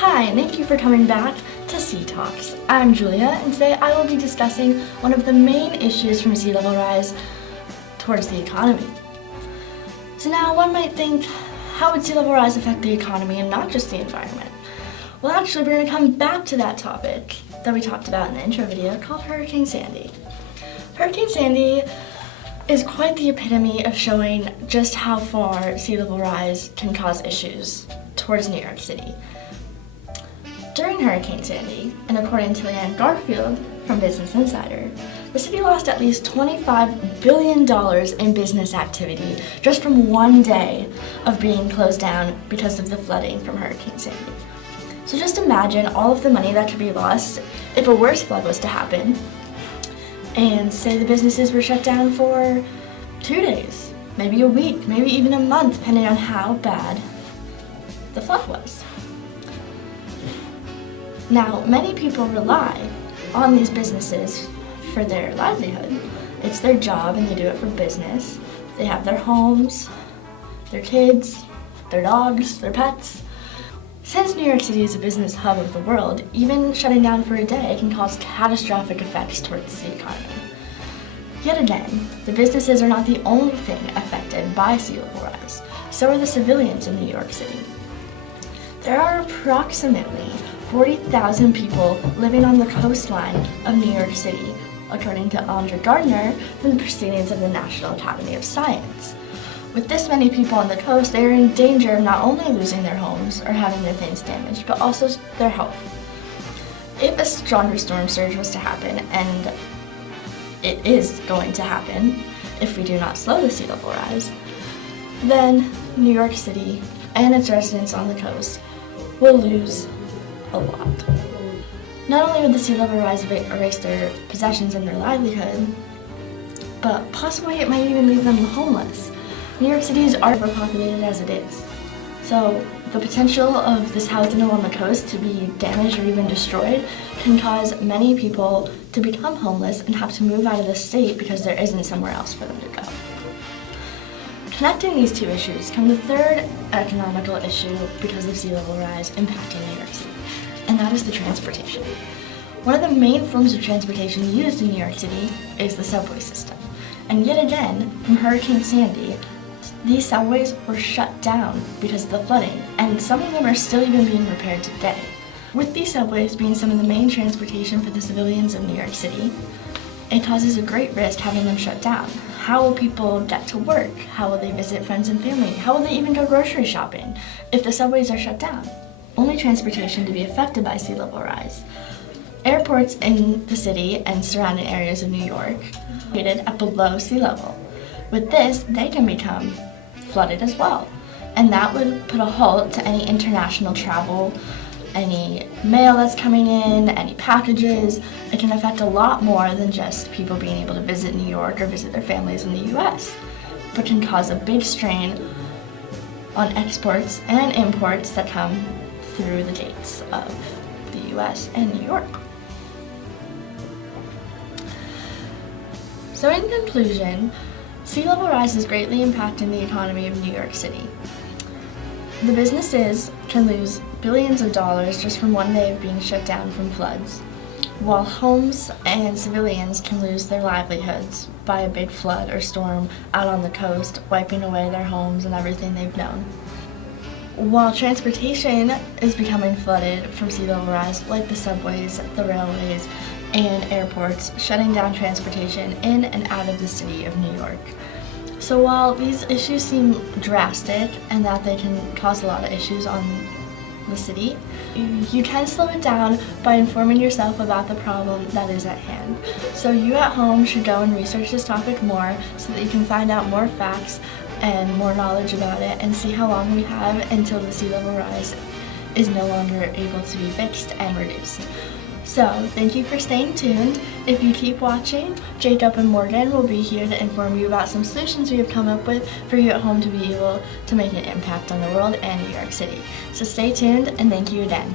Hi, and thank you for coming back to Sea Talks. I'm Julia, and today I will be discussing one of the main issues from sea level rise towards the economy. So now one might think, how would sea level rise affect the economy and not just the environment? Well, actually, we're going to come back to that topic that we talked about in the intro video called Hurricane Sandy. Hurricane Sandy is quite the epitome of showing just how far sea level rise can cause issues towards New York City. During Hurricane Sandy, and according to Leanne Garfield from Business Insider, the city lost at least $25 billion in business activity just from one day of being closed down because of the flooding from Hurricane Sandy. So just imagine all of the money that could be lost if a worse flood was to happen, and say the businesses were shut down for 2 days, maybe a week, maybe even a month, depending on how bad the flood was. Now, many people rely on these businesses for their livelihood. It's their job and they do it for business. They have their homes, their kids, their dogs, their pets. Since New York City is a business hub of the world, even shutting down for a day can cause catastrophic effects towards the economy. Yet again, the businesses are not the only thing affected by sea level rise. So are the civilians in New York City. There are approximately 40,000 people living on the coastline of New York City, according to Andre Gardner from the Proceedings of the National Academy of Science. With this many people on the coast, they are in danger of not only losing their homes or having their things damaged, but also their health. If a stronger storm surge was to happen, and it is going to happen if we do not slow the sea level rise, then New York City and its residents on the coast will lose a lot. Not only would the sea level rise erase their possessions and their livelihood, but possibly it might even leave them homeless. New York City is overpopulated as it is. So the potential of this housing along the coast to be damaged or even destroyed can cause many people to become homeless and have to move out of the state because there isn't somewhere else for them to go. Connecting these two issues come the third economical issue because of sea level rise impacting New York City, and that is the transportation. One of the main forms of transportation used in New York City is the subway system. And yet again, from Hurricane Sandy, these subways were shut down because of the flooding, and some of them are still even being repaired today. With these subways being some of the main transportation for the civilians of New York City, it causes a great risk having them shut down. How will people get to work? How will they visit friends and family? How will they even go grocery shopping if the subways are shut down? Only transportation to be affected by sea level rise. Airports in the city and surrounding areas of New York are located at below sea level. With this, they can become flooded as well. And that would put a halt to any international travel, any mail that's coming in, any packages. It can affect a lot more than just people being able to visit New York or visit their families in the US, but can cause a big strain on exports and imports that come through the gates of the US and New York. So in conclusion, sea level rise is greatly impacting the economy of New York City. The businesses can lose billions of dollars just from one day of being shut down from floods, while homes and civilians can lose their livelihoods by a big flood or storm out on the coast, wiping away their homes and everything they've known. While transportation is becoming flooded from sea level rise, like the subways, the railways, and airports, shutting down transportation in and out of the city of New York. So while these issues seem drastic and that they can cause a lot of issues on the city, you can slow it down by informing yourself about the problem that is at hand. So you at home should go and research this topic more so that you can find out more facts and more knowledge about it and see how long we have until the sea level rise is no longer able to be fixed and reduced. So, thank you for staying tuned. If you keep watching, Jacob and Morgan will be here to inform you about some solutions we have come up with for you at home to be able to make an impact on the world and New York City. So stay tuned, and thank you again.